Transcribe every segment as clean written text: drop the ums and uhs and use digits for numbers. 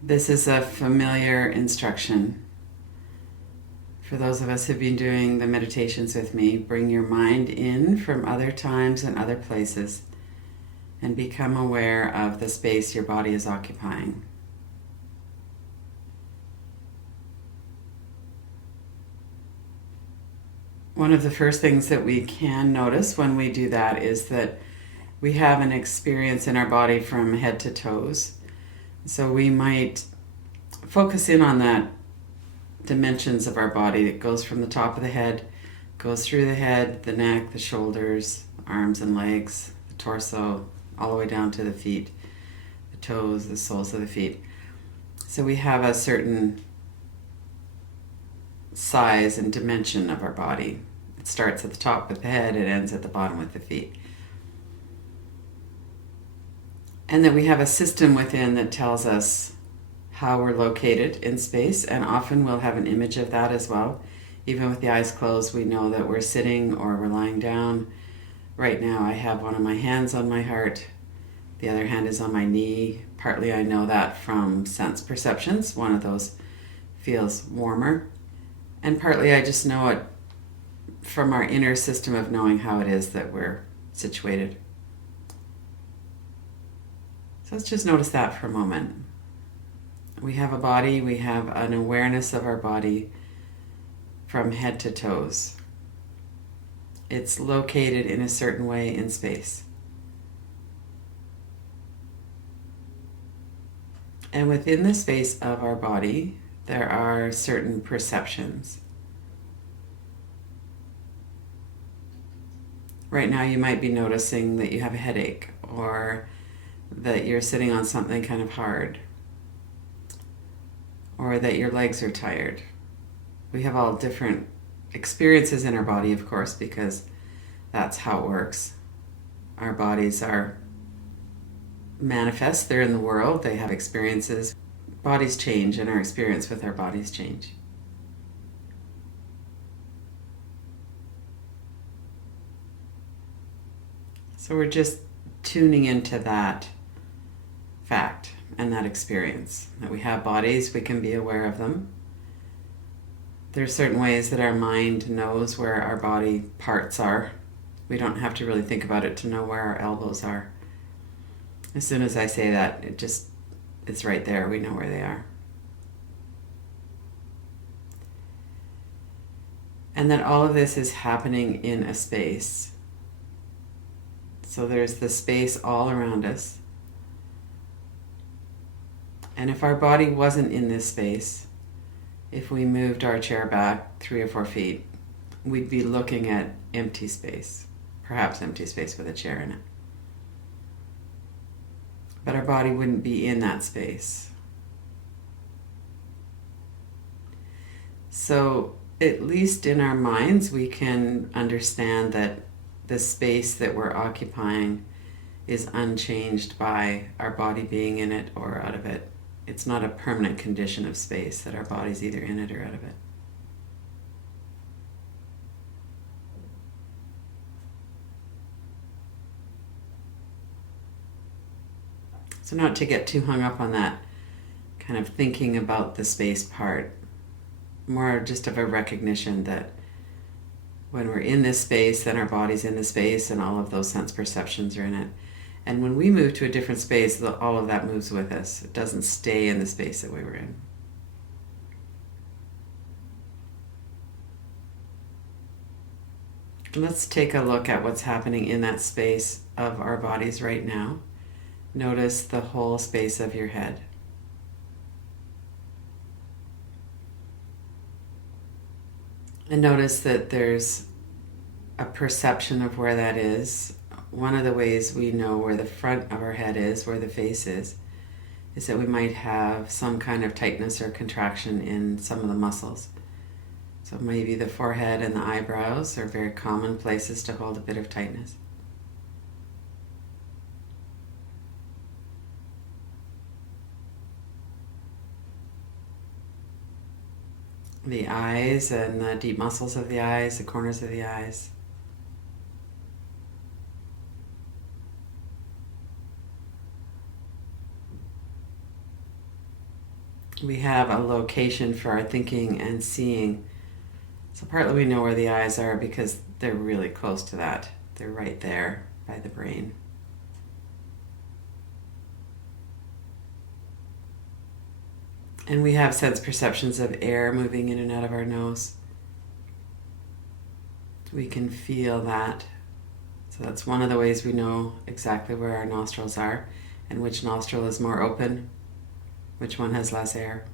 This is a familiar instruction. For those of us who've been doing the meditations with me, bring your mind in from other times and other places and become aware of the space your body is occupying. One of the first things that we can notice when we do that is that we have an experience in our body from head to toes. So we might focus in on that dimensions of our body. It goes from the top of the head, goes through the head, the neck, the shoulders, arms and legs, the torso, all the way down to the feet, the toes, the soles of the feet. So we have a certain size and dimension of our body. It starts at the top with the head, it ends at the bottom with the feet. And then we have a system within that tells us how we're located in space, and often we'll have an image of that as well. Even with the eyes closed, we know that we're sitting or we're lying down. Right now I have one of my hands on my heart, the other hand is on my knee. Partly I know that from sense perceptions. One of those feels warmer. And partly I just know it from our inner system of knowing how it is that we're situated. So let's just notice that for a moment. We have a body, we have an awareness of our body from head to toes. It's located in a certain way in space. And within the space of our body, there are certain perceptions. Right now you might be noticing that you have a headache, or that you're sitting on something kind of hard, or that your legs are tired. We have all different experiences in our body, of course, because that's how it works. Our bodies are manifest, they're in the world, they have experiences. Bodies change and our experience with our bodies change. So we're just tuning into that fact and that experience, that we have bodies, we can be aware of them. There are certain ways that our mind knows where our body parts are. We don't have to really think about it to know where our elbows are. As soon as I say that, it's right there. We know where they are. And that all of this is happening in a space. So there's the space all around us. And if our body wasn't in this space, if we moved our chair back 3 or 4 feet, we'd be looking at empty space, perhaps empty space with a chair in it. But our body wouldn't be in that space. So at least in our minds, we can understand that the space that we're occupying is unchanged by our body being in it or out of it. It's not a permanent condition of space that our body's either in it or out of it. So not to get too hung up on that kind of thinking about the space part, more just of a recognition that when we're in this space, then our body's in the space and all of those sense perceptions are in it. And when we move to a different space, all of that moves with us. It doesn't stay in the space that we were in. Let's take a look at what's happening in that space of our bodies right now. Notice the whole space of your head. And notice that there's a perception of where that is. One of the ways we know where the front of our head is, where the face is that we might have some kind of tightness or contraction in some of the muscles. So maybe the forehead and the eyebrows are very common places to hold a bit of tightness. The eyes and the deep muscles of the eyes, the corners of the eyes. we have a location for our thinking and seeing. So partly we know where the eyes are because they're really close to that. They're right there by the brain. And we have sense perceptions of air moving in and out of our nose. We can feel that. So that's one of the ways we know exactly where our nostrils are and which nostril is more open, which one has less air.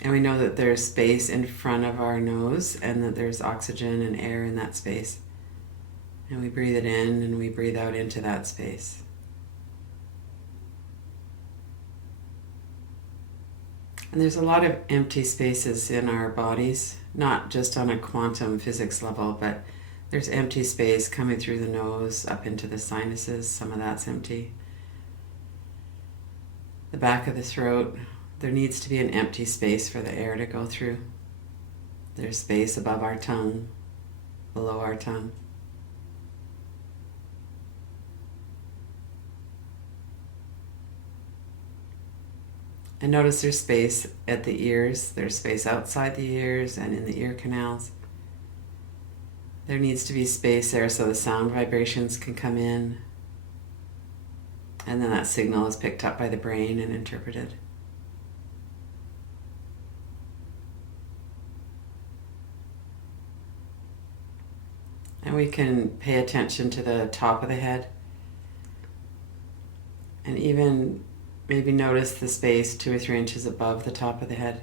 And we know that there's space in front of our nose and that there's oxygen and air in that space. And we breathe it in and we breathe out into that space. And there's a lot of empty spaces in our bodies, not just on a quantum physics level, but there's empty space coming through the nose up into the sinuses. Some of that's empty. The back of the throat, there needs to be an empty space for the air to go through. There's space above our tongue, below our tongue. And notice there's space at the ears, there's space outside the ears and in the ear canals. There needs to be space there so the sound vibrations can come in. And then that signal is picked up by the brain and interpreted. And we can pay attention to the top of the head and even maybe notice the space 2 or 3 inches above the top of the head.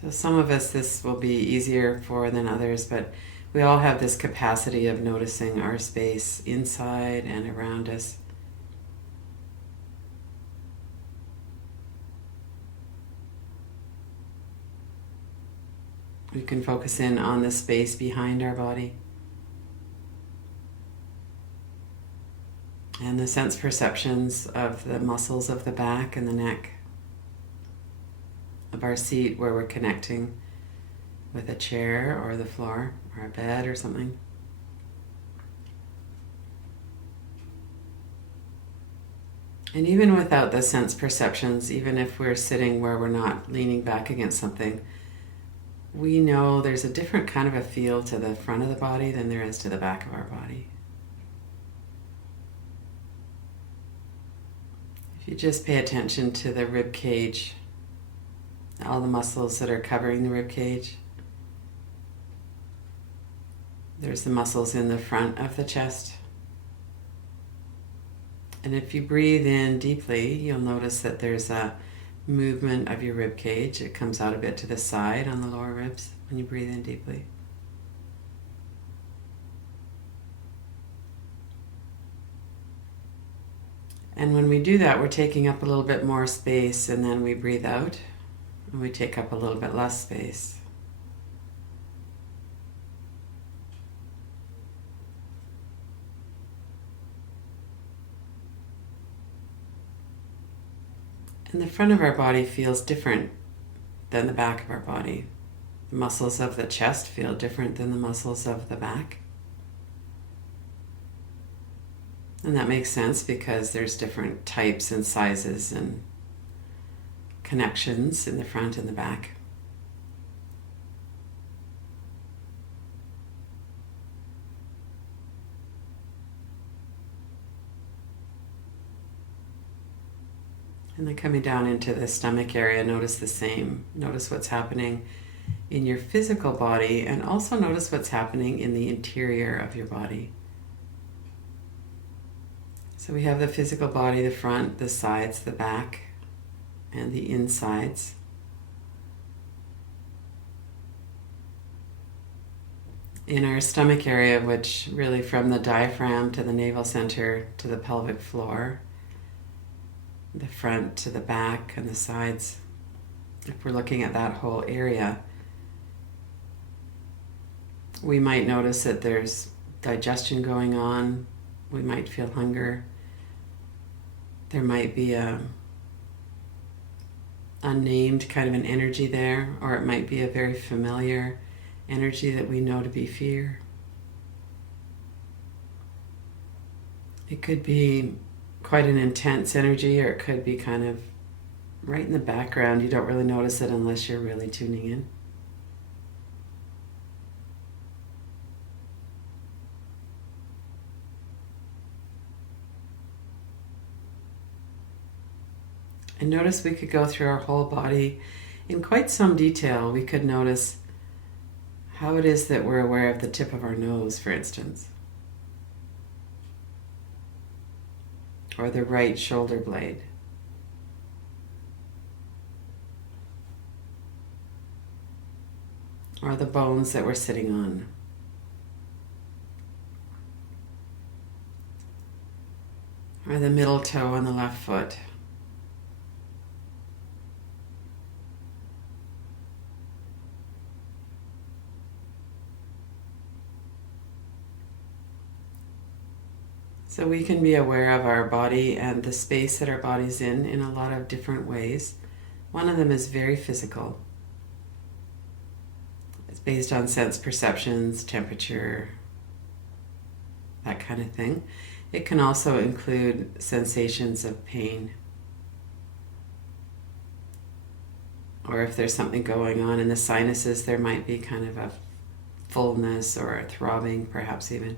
So some of us this will be easier for than others, but we all have this capacity of noticing our space inside and around us. We can focus in on the space behind our body. And the sense perceptions of the muscles of the back and the neck, of our seat where we're connecting with a chair or the floor or a bed or something. And even without the sense perceptions, even if we're sitting where we're not leaning back against something, we know there's a different kind of a feel to the front of the body than there is to the back of our body. If you just pay attention to the rib cage, all the muscles that are covering the rib cage. There's the muscles in the front of the chest. And if you breathe in deeply, you'll notice that there's a movement of your rib cage. It comes out a bit to the side on the lower ribs when you breathe in deeply. And when we do that, we're taking up a little bit more space, and then we breathe out and we take up a little bit less space. And the front of our body feels different than the back of our body. The muscles of the chest feel different than the muscles of the back. And that makes sense because there's different types and sizes and connections in the front and the back. And then coming down into the stomach area, notice the same. Notice what's happening in your physical body, and also notice what's happening in the interior of your body. So we have the physical body, the front, the sides, the back, and the insides. In our stomach area, which really from the diaphragm to the navel center to the pelvic floor, the front to the back and the sides, if we're looking at that whole area, we might notice that there's digestion going on. We might feel hunger. There might be a unnamed kind of an energy there, or it might be a very familiar energy that we know to be fear. It could be quite an intense energy, or it could be kind of right in the background. You don't really notice it unless you're really tuning in. And notice we could go through our whole body in quite some detail. We could notice how it is that we're aware of the tip of our nose, for instance, or the right shoulder blade. Or the bones that we're sitting on. Or the middle toe on the left foot. So we can be aware of our body and the space that our body's in a lot of different ways. One of them is very physical. It's based on sense perceptions, temperature, that kind of thing. It can also include sensations of pain. Or if there's something going on in the sinuses, there might be kind of a fullness or a throbbing, perhaps even.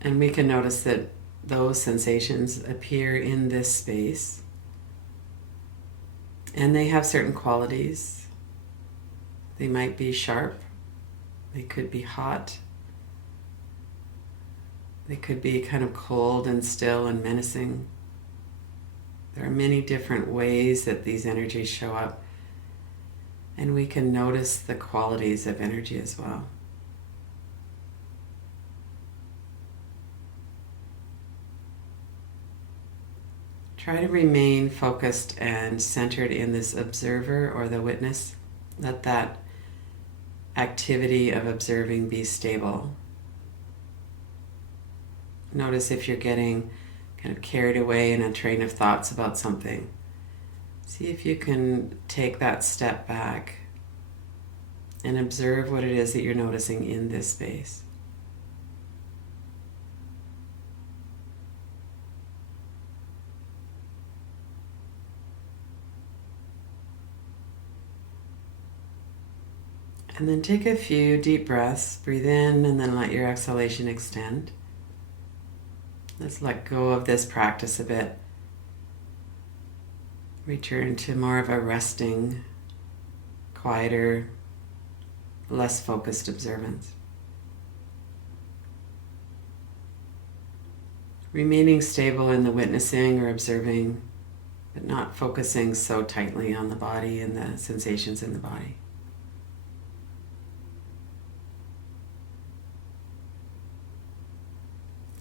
And we can notice that those sensations appear in this space. And they have certain qualities. They might be sharp. They could be hot. They could be kind of cold and still and menacing. There are many different ways that these energies show up. And we can notice the qualities of energy as well. Try to remain focused and centered in this observer or the witness. Let that activity of observing be stable. Notice if you're getting kind of carried away in a train of thoughts about something. See if you can take that step back and observe what it is that you're noticing in this space. And then take a few deep breaths, breathe in, and then let your exhalation extend. Let's let go of this practice a bit. Return to more of a resting, quieter, less focused observance. Remaining stable in the witnessing or observing, but not focusing so tightly on the body and the sensations in the body.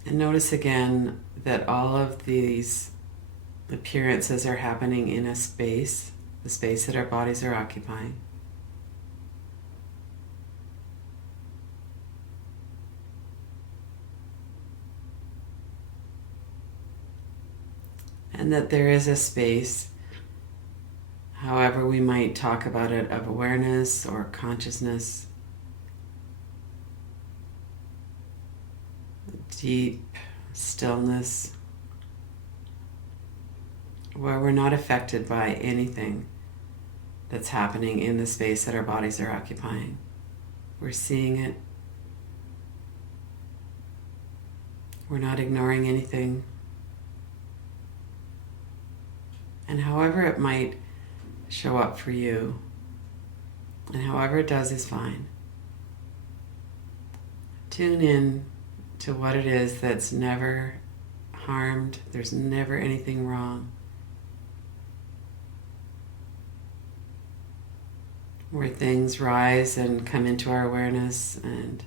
And notice again that all of these appearances are happening in a space, the space that our bodies are occupying. And that there is a space, however we might talk about it, of awareness or consciousness, deep stillness, where we're not affected by anything that's happening in the space that our bodies are occupying. We're seeing it. We're not ignoring anything. And however it might show up for you, and however it does is fine. Tune in to what it is that's never harmed. There's never anything wrong. Where things rise and come into our awareness and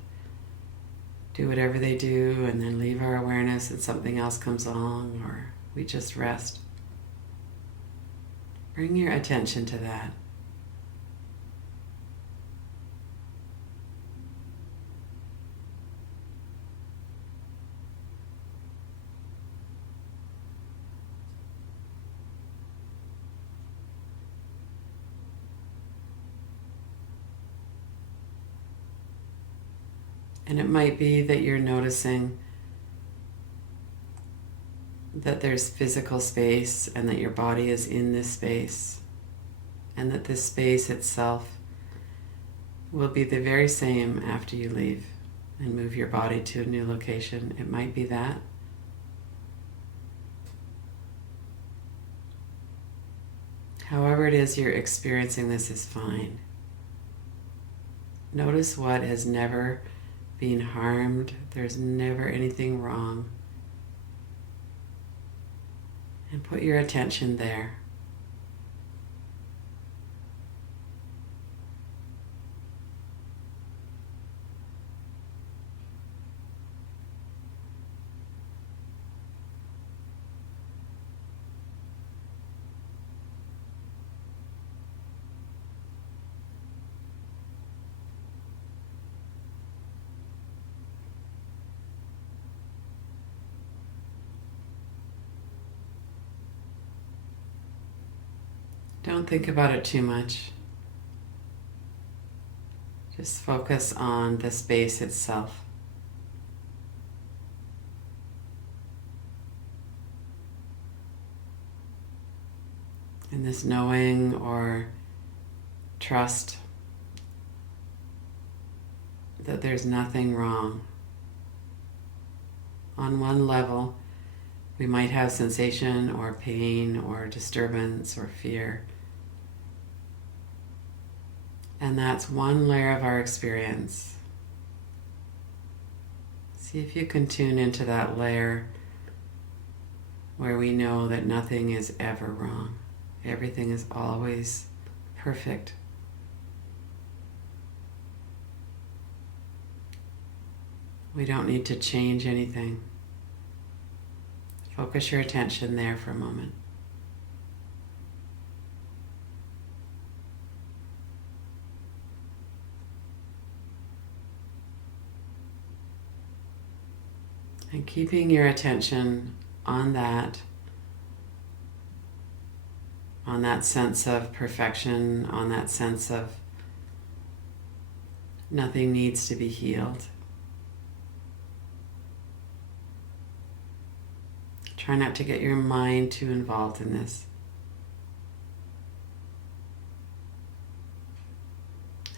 do whatever they do and then leave our awareness and something else comes along, or we just rest. Bring your attention to that. And it might be that you're noticing that there's physical space and that your body is in this space, and that this space itself will be the very same after you leave and move your body to a new location. It might be that. However it is you're experiencing this is fine. Notice what has never been harmed. There's never anything wrong. And put your attention there. Don't think about it too much. Just focus on the space itself. And this knowing or trust that there's nothing wrong. On one level, we might have sensation or pain or disturbance or fear. And that's one layer of our experience. See if you can tune into that layer where we know that nothing is ever wrong. Everything is always perfect. We don't need to change anything. Focus your attention there for a moment. And keeping your attention on that sense of perfection, on that sense of nothing needs to be healed. Try not to get your mind too involved in this.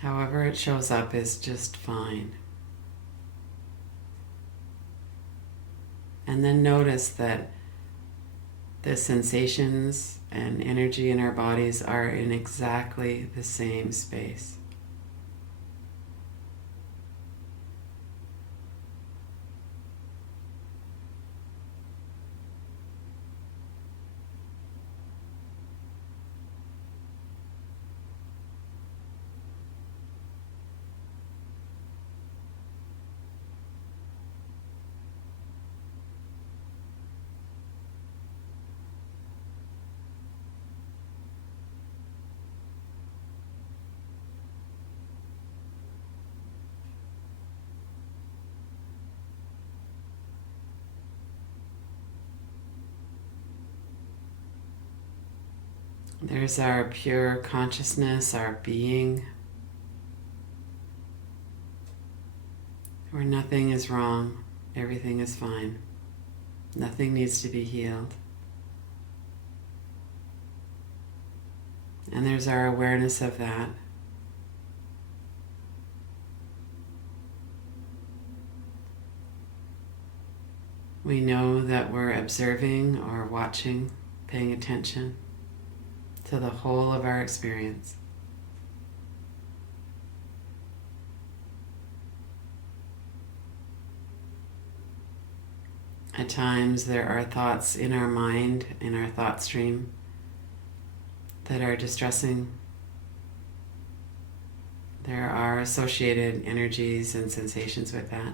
However it shows up is just fine. And then notice that the sensations and energy in our bodies are in exactly the same space. There's our pure consciousness, our being, where nothing is wrong, everything is fine, nothing needs to be healed. And there's our awareness of that. We know that we're observing or watching, paying attention to the whole of our experience. At times there are thoughts in our mind, in our thought stream, that are distressing. There are associated energies and sensations with that.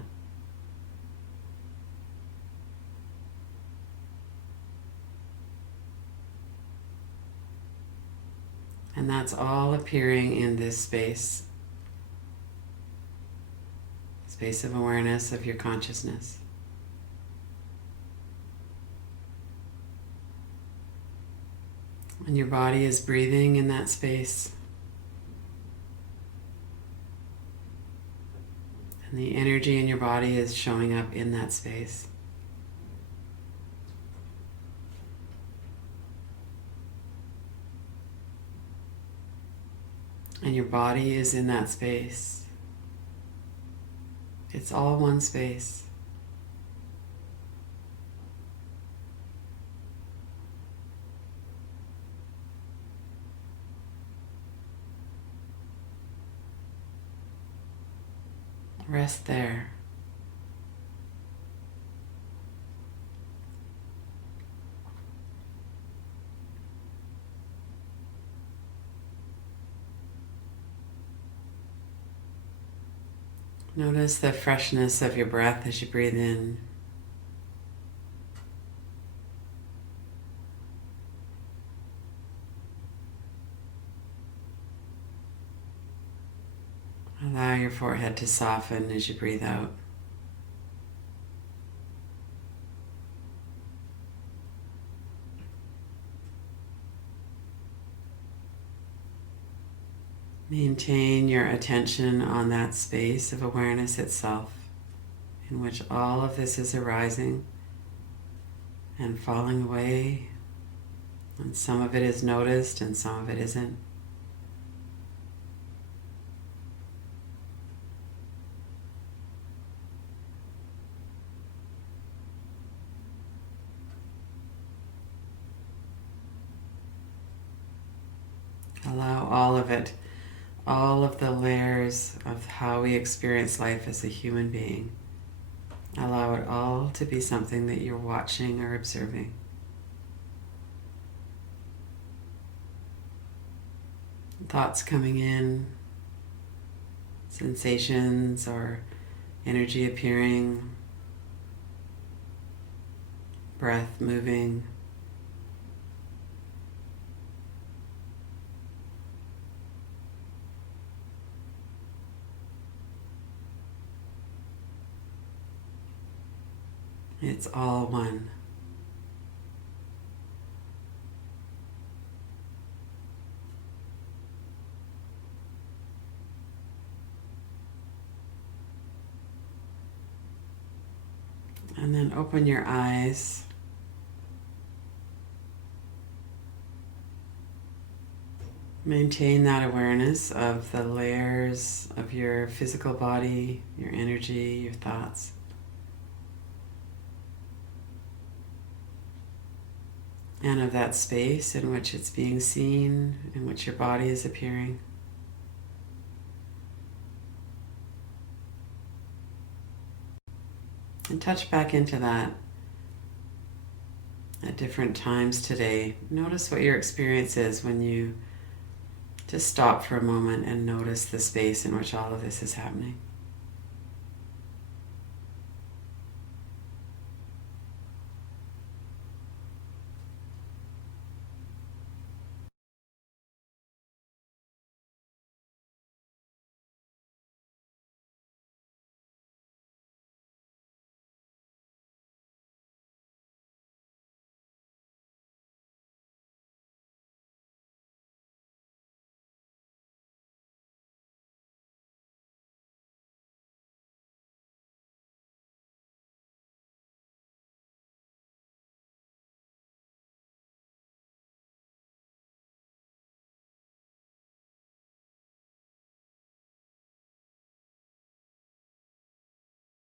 And that's all appearing in this space of awareness of your consciousness. And your body is breathing in that space. And the energy in your body is showing up in that space. And your body is in that space. It's all one space. Rest there. Notice the freshness of your breath as you breathe in. Allow your forehead to soften as you breathe out. Maintain your attention on that space of awareness itself, in which all of this is arising and falling away, and some of it is noticed and some of it isn't. Allow all of it, all of the layers of how we experience life as a human being. Allow it all to be something that you're watching or observing. Thoughts coming in, sensations or energy appearing, breath moving. It's all one. And then open your eyes. Maintain that awareness of the layers of your physical body, your energy, your thoughts. And of that space in which it's being seen, in which your body is appearing. And touch back into that at different times today. Notice what your experience is when you just stop for a moment and notice the space in which all of this is happening.